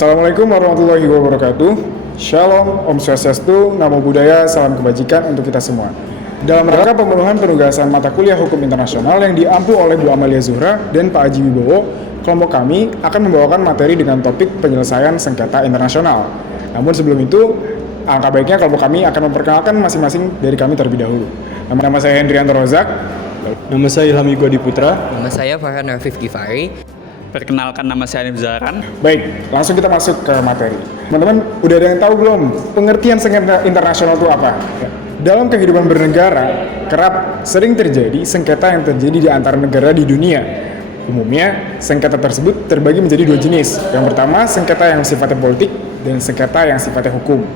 Assalamualaikum warahmatullahi wabarakatuh. Shalom, Om Swastiastu, Namo Buddhaya, salam kebajikan untuk kita semua. Dalam rangka pemenuhan penugasan mata kuliah Hukum Internasional yang diampu oleh Bu Amalia Zuhra dan Pak Aji Wibowo, kelompok kami akan membawakan materi dengan topik penyelesaian sengketa internasional. Namun sebelum itu, alangkah baiknya kelompok kami akan memperkenalkan masing-masing dari kami terlebih dahulu. Nama saya Hendrianto Rozak. Nama saya Ilham Igo Adiputra. Nama saya Farhan Rafif Gifari. Perkenalkan, nama saya Hanif Zaharan. Baik, langsung kita masuk ke materi. Teman-teman, udah ada yang tahu belum pengertian sengketa internasional itu apa? Dalam kehidupan bernegara, kerap sering terjadi sengketa yang terjadi di antara negara di dunia. Umumnya, sengketa tersebut terbagi menjadi dua jenis. Yang pertama, sengketa yang sifatnya politik dan sengketa yang sifatnya hukum.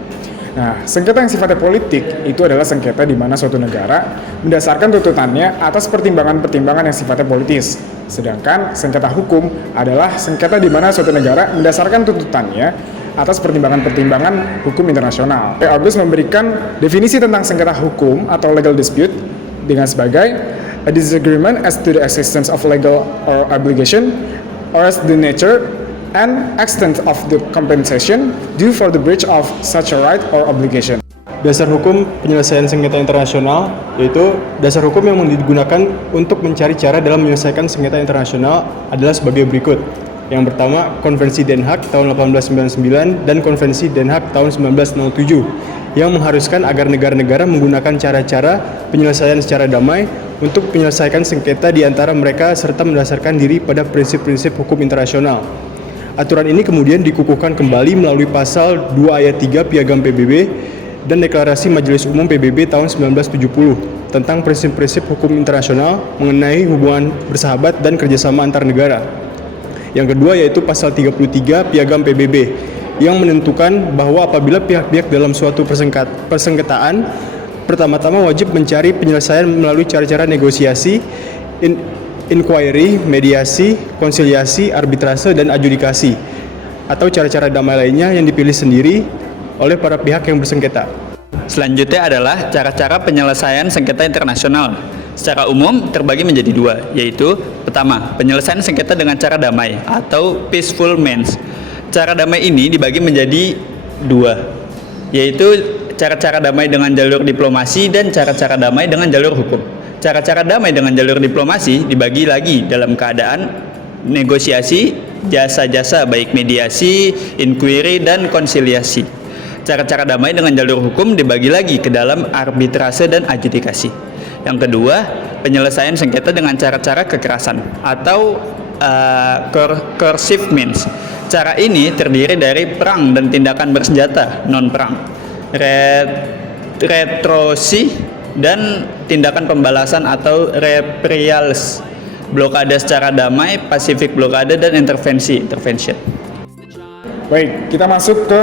Nah, sengketa yang sifatnya politik itu adalah sengketa di mana suatu negara mendasarkan tuntutannya atas pertimbangan-pertimbangan yang sifatnya politis. Sedangkan sengketa hukum adalah sengketa di mana suatu negara mendasarkan tuntutannya atas pertimbangan-pertimbangan hukum internasional. August memberikan definisi tentang sengketa hukum atau legal dispute dengan sebagai a disagreement as to the existence of legal or obligation or as the nature and extent of the compensation due for the breach of such a right or obligation. Dasar hukum penyelesaian sengketa internasional yaitu dasar hukum yang digunakan untuk mencari cara dalam menyelesaikan sengketa internasional adalah sebagai berikut. Yang pertama, Konvensi Den Haag tahun 1899 dan Konvensi Den Haag tahun 1907 yang mengharuskan agar negara-negara menggunakan cara-cara penyelesaian secara damai untuk menyelesaikan sengketa di antara mereka serta mendasarkan diri pada prinsip-prinsip hukum internasional. Aturan ini kemudian dikukuhkan kembali melalui pasal 2 ayat 3 Piagam PBB dan Deklarasi Majelis Umum PBB tahun 1970 tentang prinsip-prinsip hukum internasional mengenai hubungan bersahabat dan kerjasama antar negara. Yang kedua yaitu pasal 33 Piagam PBB yang menentukan bahwa apabila pihak-pihak dalam suatu persengketaan pertama-tama wajib mencari penyelesaian melalui cara-cara negosiasi, inquiry, mediasi, konsiliasi, arbitrase, dan adjudikasi atau cara-cara damai lainnya yang dipilih sendiri oleh para pihak yang bersengketa. Selanjutnya adalah cara-cara penyelesaian sengketa internasional. Secara umum terbagi menjadi dua, yaitu pertama, penyelesaian sengketa dengan cara damai atau peaceful means. Cara damai ini dibagi menjadi dua, yaitu cara-cara damai dengan jalur diplomasi dan cara-cara damai dengan jalur hukum. Cara-cara damai dengan jalur diplomasi dibagi lagi dalam keadaan negosiasi, jasa-jasa baik mediasi, inquiry, dan konsiliasi. Cara-cara damai dengan jalur hukum dibagi lagi ke dalam arbitrase dan adjudikasi. Yang kedua, penyelesaian sengketa dengan cara-cara kekerasan atau coercive means. Cara ini terdiri dari perang dan tindakan bersenjata non-perang, retrosi, dan tindakan pembalasan atau reprisals, blokade secara damai, pacific blokade, dan intervention. Baik, kita masuk ke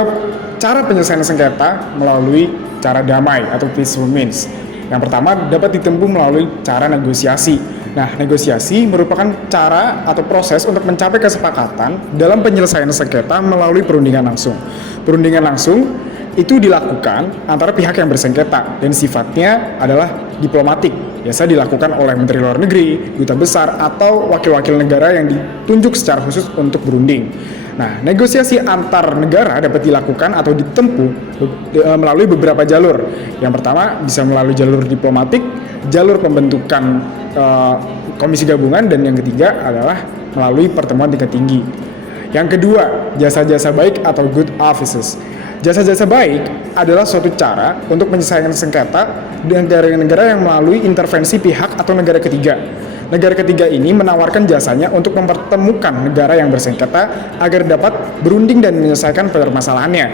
cara penyelesaian sengketa melalui cara damai atau peaceful means. Yang pertama dapat ditempuh melalui cara negosiasi. Nah, negosiasi merupakan cara atau proses untuk mencapai kesepakatan dalam penyelesaian sengketa melalui perundingan langsung. Perundingan langsung itu dilakukan antara pihak yang bersengketa dan sifatnya adalah diplomatik. Biasa dilakukan oleh Menteri Luar Negeri, duta besar, atau wakil-wakil negara yang ditunjuk secara khusus untuk berunding. Nah, negosiasi antar negara dapat dilakukan atau ditempuh melalui beberapa jalur. Yang pertama bisa melalui jalur diplomatik, jalur pembentukan komisi gabungan, dan yang ketiga adalah melalui pertemuan tingkat tinggi. Yang kedua, jasa-jasa baik atau good offices. Jasa-jasa baik adalah suatu cara untuk menyelesaikan sengketa dengan negara-negara yang melalui intervensi pihak atau negara ketiga. Negara ketiga ini menawarkan jasanya untuk mempertemukan negara yang bersengketa agar dapat berunding dan menyelesaikan permasalahannya.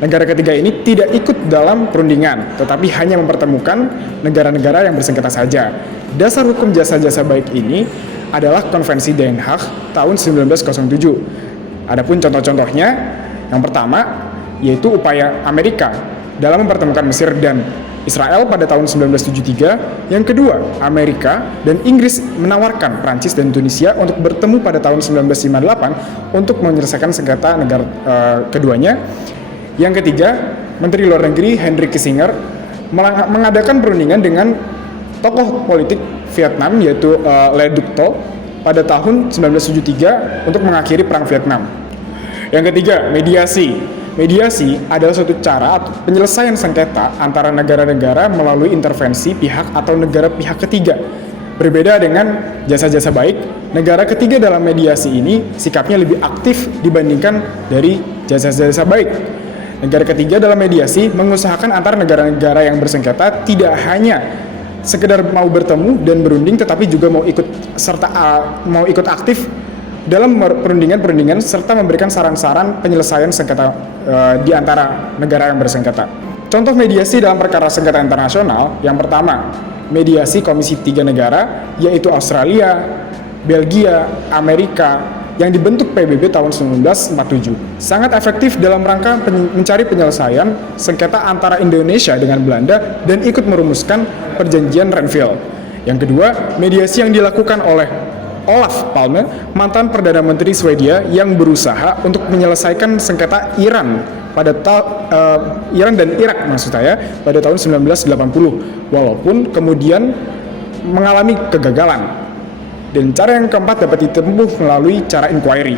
Negara ketiga ini tidak ikut dalam perundingan, tetapi hanya mempertemukan negara-negara yang bersengketa saja. Dasar hukum jasa-jasa baik ini adalah Konvensi Den Haag tahun 1907. Adapun contoh-contohnya, yang pertama yaitu upaya Amerika dalam mempertemukan Mesir dan Israel pada tahun 1973. Yang kedua, Amerika dan Inggris menawarkan Prancis dan Tunisia untuk bertemu pada tahun 1958 untuk menyelesaikan sengketa negara keduanya. Yang ketiga, Menteri Luar Negeri Henry Kissinger mengadakan perundingan dengan tokoh politik Vietnam yaitu Le Duc Tho pada tahun 1973 untuk mengakhiri Perang Vietnam. Yang ketiga, mediasi. Mediasi adalah suatu cara atau penyelesaian sengketa antara negara-negara melalui intervensi pihak atau negara pihak ketiga. Berbeda dengan jasa-jasa baik, negara ketiga dalam mediasi ini sikapnya lebih aktif dibandingkan dari jasa-jasa baik. Negara ketiga dalam mediasi mengusahakan antar negara-negara yang bersengketa tidak hanya sekedar mau bertemu dan berunding, tetapi juga mau ikut aktif dalam perundingan serta memberikan saran-saran penyelesaian sengketa di antara negara yang bersengketa. Contoh mediasi dalam perkara sengketa internasional, yang pertama, mediasi Komisi 3 negara, yaitu Australia, Belgia, Amerika, yang dibentuk PBB tahun 1947. Sangat efektif dalam rangka mencari penyelesaian sengketa antara Indonesia dengan Belanda dan ikut merumuskan perjanjian Renville. Yang kedua, mediasi yang dilakukan oleh Olof Palme, mantan Perdana Menteri Swedia yang berusaha untuk menyelesaikan sengketa Iran dan Irak maksud saya pada tahun 1980, walaupun kemudian mengalami kegagalan. Dan cara yang keempat dapat ditempuh melalui cara inquiry.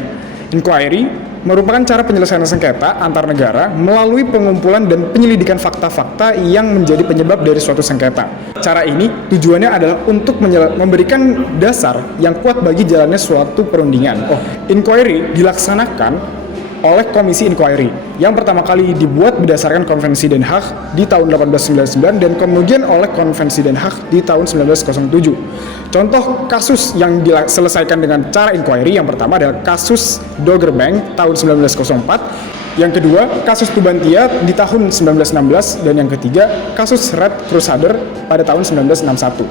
Inquiry merupakan cara penyelesaian sengketa antar negara melalui pengumpulan dan penyelidikan fakta-fakta yang menjadi penyebab dari suatu sengketa. Cara ini tujuannya adalah untuk memberikan dasar yang kuat bagi jalannya suatu perundingan. Inquiry dilaksanakan oleh Komisi Inquiry yang pertama kali dibuat berdasarkan Konvensi Den Haag di tahun 1899 dan kemudian oleh Konvensi Den Haag di tahun 1907. Contoh kasus yang diselesaikan dengan cara inquiry yang pertama adalah kasus Dogger Bank tahun 1904, yang kedua kasus Tubantia di tahun 1916, dan yang ketiga kasus Red Crusader pada tahun 1961.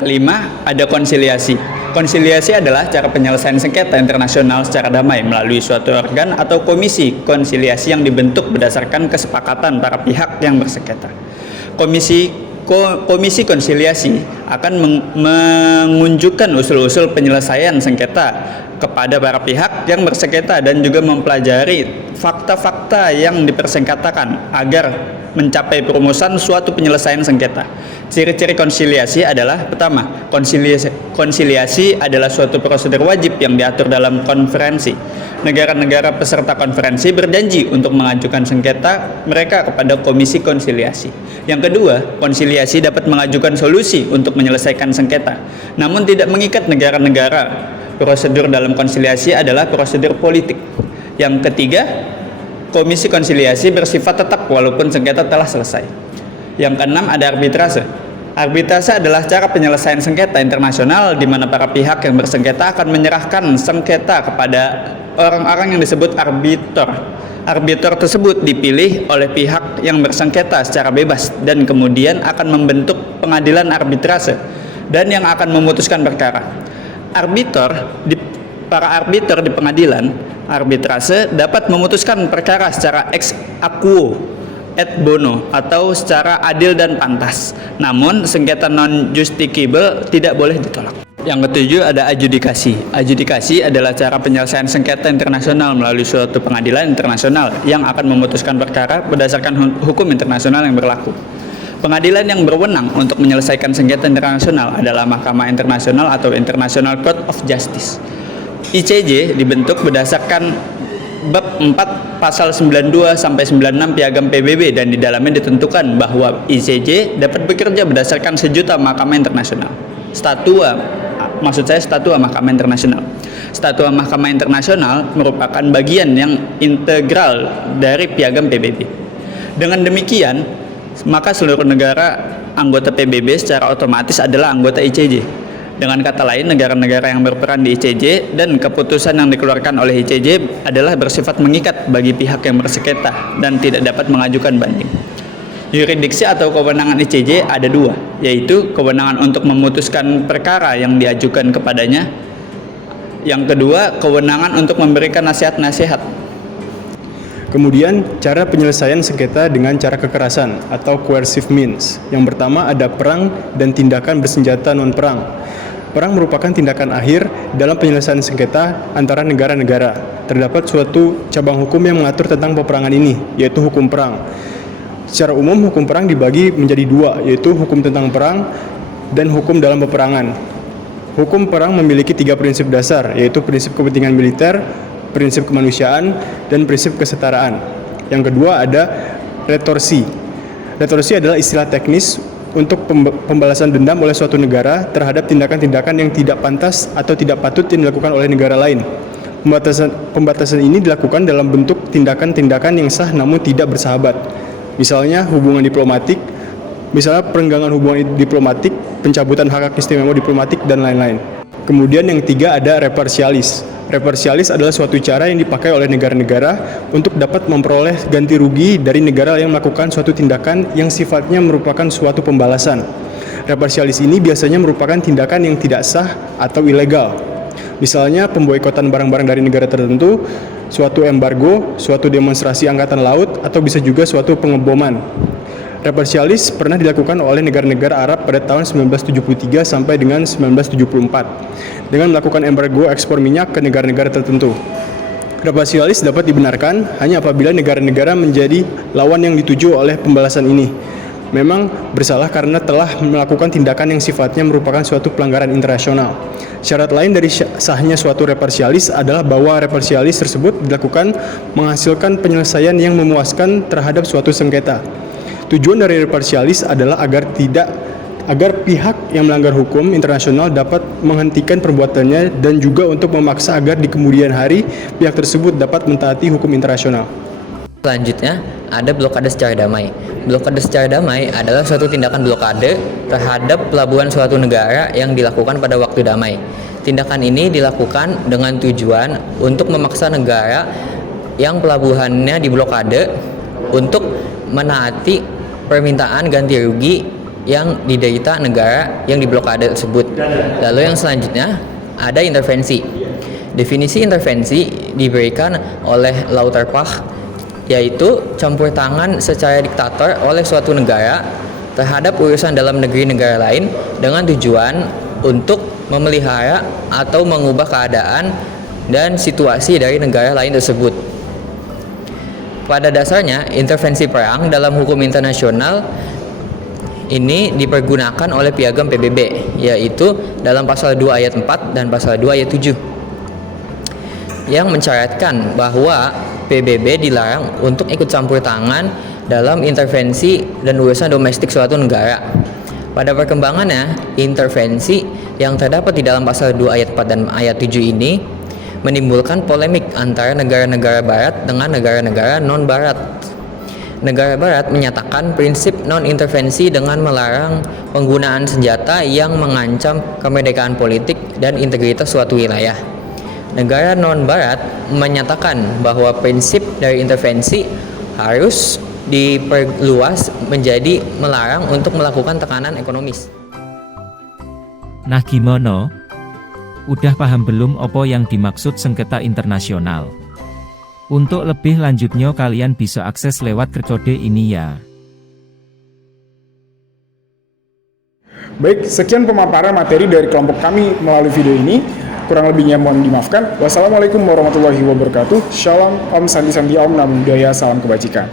Kelima, ada konsiliasi. Konsiliasi adalah cara penyelesaian sengketa internasional secara damai melalui suatu organ atau komisi konsiliasi yang dibentuk berdasarkan kesepakatan para pihak yang bersengketa. Komisi konsiliasi akan mengunjukkan usul-usul penyelesaian sengketa kepada para pihak yang bersengketa dan juga mempelajari fakta-fakta yang dipersengketakan agar mencapai perumusan suatu penyelesaian sengketa. Ciri-ciri konsiliasi adalah pertama, konsiliasi adalah suatu prosedur wajib yang diatur dalam konferensi. Negara-negara peserta konferensi berjanji untuk mengajukan sengketa mereka kepada komisi konsiliasi. Yang kedua, konsiliasi dapat mengajukan solusi untuk menyelesaikan sengketa, namun tidak mengikat negara-negara. Prosedur dalam konsiliasi adalah prosedur politik. Yang ketiga, komisi konsiliasi bersifat tetap walaupun sengketa telah selesai. Yang keenam, ada arbitrase. Arbitrase adalah cara penyelesaian sengketa internasional di mana para pihak yang bersengketa akan menyerahkan sengketa kepada orang-orang yang disebut arbiter. Arbiter tersebut dipilih oleh pihak yang bersengketa secara bebas dan kemudian akan membentuk pengadilan arbitrase dan yang akan memutuskan perkara. Para arbiter di pengadilan arbitrase dapat memutuskan perkara secara ex aequo et bono atau secara adil dan pantas. Namun sengketa non justiciable tidak boleh ditolak. Yang ketujuh, ada adjudikasi. Adjudikasi adalah cara penyelesaian sengketa internasional melalui suatu pengadilan internasional yang akan memutuskan perkara berdasarkan hukum internasional yang berlaku. Pengadilan yang berwenang untuk menyelesaikan sengketa internasional adalah Mahkamah Internasional atau International Court of Justice. ICJ dibentuk berdasarkan bab 4 pasal 92 sampai 96 Piagam PBB dan di dalamnya ditentukan bahwa ICJ dapat bekerja berdasarkan sejuta mahkamah internasional. Statua Mahkamah Internasional. Statua Mahkamah Internasional merupakan bagian yang integral dari Piagam PBB. Dengan demikian, maka seluruh negara anggota PBB secara otomatis adalah anggota ICJ. Dengan kata lain, negara-negara yang berperan di ICJ dan keputusan yang dikeluarkan oleh ICJ adalah bersifat mengikat bagi pihak yang bersengketa dan tidak dapat mengajukan banding. Yurisdiksi atau kewenangan ICJ ada dua, yaitu kewenangan untuk memutuskan perkara yang diajukan kepadanya. Yang kedua, kewenangan untuk memberikan nasihat-nasihat. Kemudian, cara penyelesaian sengketa dengan cara kekerasan atau coercive means. Yang pertama ada perang dan tindakan bersenjata non-perang. Perang merupakan tindakan akhir dalam penyelesaian sengketa antara negara-negara. Terdapat suatu cabang hukum yang mengatur tentang peperangan ini, yaitu hukum perang. Secara umum, hukum perang dibagi menjadi dua, yaitu hukum tentang perang dan hukum dalam peperangan. Hukum perang memiliki 3 prinsip dasar, yaitu prinsip kepentingan militer, prinsip kemanusiaan, dan prinsip kesetaraan. Yang kedua ada retorsi. Retorsi adalah istilah teknis untuk pembalasan dendam oleh suatu negara terhadap tindakan-tindakan yang tidak pantas atau tidak patut yang dilakukan oleh negara lain. Pembatasan ini dilakukan dalam bentuk tindakan-tindakan yang sah namun tidak bersahabat. Misalnya hubungan diplomatik, misalnya perenggangan hubungan diplomatik, pencabutan hak istimewa diplomatik, dan lain-lain. Kemudian yang ketiga ada reparsialis. Reparsialis adalah suatu cara yang dipakai oleh negara-negara untuk dapat memperoleh ganti rugi dari negara yang melakukan suatu tindakan yang sifatnya merupakan suatu pembalasan. Reparsialis ini biasanya merupakan tindakan yang tidak sah atau ilegal. Misalnya pemboikotan barang-barang dari negara tertentu, suatu embargo, suatu demonstrasi angkatan laut, atau bisa juga suatu pengeboman. Reparsialis pernah dilakukan oleh negara-negara Arab pada tahun 1973 sampai dengan 1974 dengan melakukan embargo ekspor minyak ke negara-negara tertentu. Reparsialis dapat dibenarkan hanya apabila negara-negara menjadi lawan yang dituju oleh pembalasan ini memang bersalah karena telah melakukan tindakan yang sifatnya merupakan suatu pelanggaran internasional. Syarat lain dari sahnya suatu reparsialis adalah bahwa reparsialis tersebut dilakukan menghasilkan penyelesaian yang memuaskan terhadap suatu sengketa. Tujuan dari reparsialis adalah agar pihak yang melanggar hukum internasional dapat menghentikan perbuatannya dan juga untuk memaksa agar di kemudian hari pihak tersebut dapat mentaati hukum internasional. Selanjutnya, ada blokade secara damai. Blokade secara damai adalah suatu tindakan blokade terhadap pelabuhan suatu negara yang dilakukan pada waktu damai. Tindakan ini dilakukan dengan tujuan untuk memaksa negara yang pelabuhannya diblokade untuk menaati permintaan ganti rugi yang diderita negara yang diblokade tersebut. Lalu yang selanjutnya ada intervensi. Definisi intervensi diberikan oleh Lauterpacht, yaitu campur tangan secara diktator oleh suatu negara terhadap urusan dalam negeri negara lain dengan tujuan untuk memelihara atau mengubah keadaan dan situasi dari negara lain tersebut. Pada dasarnya, intervensi perang dalam hukum internasional ini dipergunakan oleh Piagam PBB, yaitu dalam pasal 2 ayat 4 dan pasal 2 ayat 7, yang mensyaratkan bahwa PBB dilarang untuk ikut campur tangan dalam intervensi dan urusan domestik suatu negara. Pada perkembangannya, intervensi yang terdapat di dalam pasal 2 ayat 4 dan ayat 7 ini menimbulkan polemik antara negara-negara barat dengan negara-negara non-barat. Negara barat menyatakan prinsip non-intervensi dengan melarang penggunaan senjata yang mengancam kemerdekaan politik dan integritas suatu wilayah. Negara non-barat menyatakan bahwa prinsip dari intervensi harus diperluas menjadi melarang untuk melakukan tekanan ekonomis. Nah gimana? Udah paham belum apa yang dimaksud sengketa internasional? Untuk lebih lanjutnya kalian bisa akses lewat Kercode ini ya. Baik, sekian pemaparan materi dari kelompok kami melalui video ini. Kurang lebihnya mohon dimaafkan. Wassalamualaikum warahmatullahi wabarakatuh. Shalom, Om Santi Santi Om Namo Buddhaya, salam kebajikan.